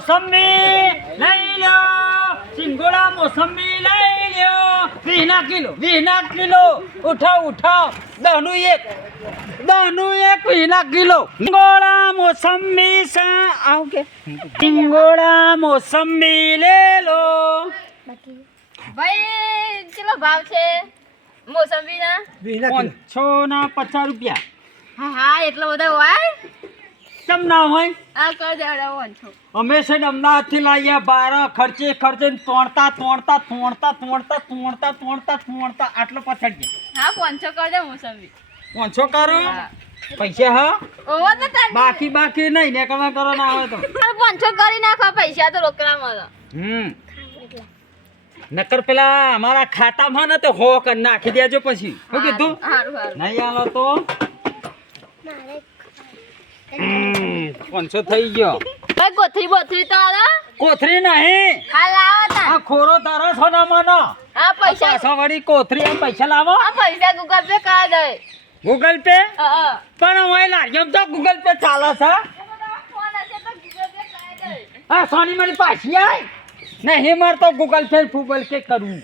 મોસંબી લઈ લ્યો, સિંગોડા મોસંબી લઈ લ્યો, 20 કિલો ઉઠાવ 10 નું એક 20 કિલો સિંગોડા મોસંબી સા આવ કે સિંગોડા મોસંબી લે લો ભાઈ કેટલો ભાવ છે મોસંબીના? 550 રૂપિયા. હા એટલો બધો હોય? કેમ ના હોય? આ કર દેવડા 500. અમે છે ને અમદાવાદથી લાવ્યા 12 ખર્ચે તોડતા આટલો પછાડ ગયા. હા 500 કર દે મોસંબી. 500 કરો પૈસા હા ઓવો તો તાર બાકી નહીં ને કમા કરો ના આવે તો 500 કરી નાખો, પૈસા તો રોકડા મળે. નકર પેલા અમારા ખાતામાં ને તો હો કર નાખી દેજો પછી શું કીધું? હારું નહીં આલો તો 500 થઈ ગયો. ભાઈ કોથરી તો આલા કોથરી નહીં હા લાવો તા. આ ખોરો તારો છો ને મનો હા પૈસા પાછા વળી કોથરી એમ પૈસા લાવો. હા પૈસા ગૂગલ પે કર દે. ગૂગલ પે હા પણ હવે લાગ્યો તો ગૂગલ પે ચાલે છે. ફોન હશે તો ગૂગલ પે કર દે. હા સોની મારી પાછી આય નહીં મારે તો ગૂગલ પે કરું.